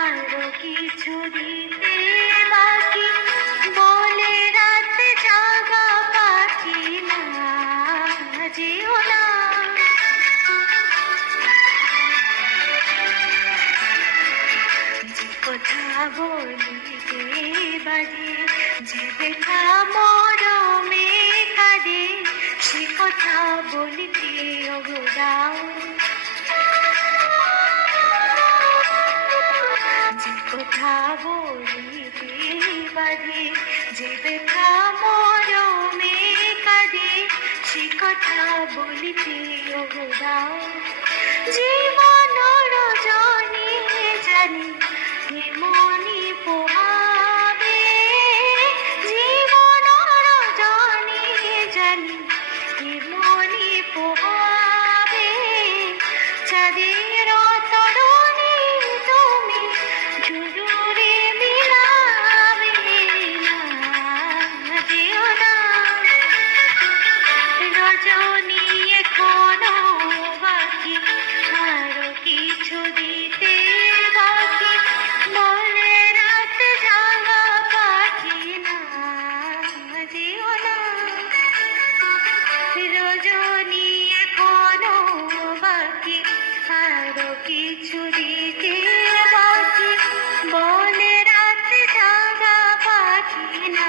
আরো কিছু দিতে বাকি, বলে রাত জাগা পাখি না যেও না। যে কথা বলিতে বাজে, যে দেখা মরমে কাঁদে, সে কথা বলিতে অবদাও। যে কথা বলিতে বাজে, যে দেখা মরমে কাঁদে, সে কথা বলিতে অবদাও। জীবন রজনী জানি এমনি পোহাবে, জীবন রজনী জানি এমনি পোহাবে। চাঁদের তরণী তুমি ঝুরুরে মিলাবে না যেও না। রজনী এখনো বাকি, আরো কিছু দিতে বাকি, বলে রাত জাগা পাখি না যেও না। রজনী এখনো বাকি, আরো কিছু দিতে বাকি, বলে রাত জাগা পাখি না।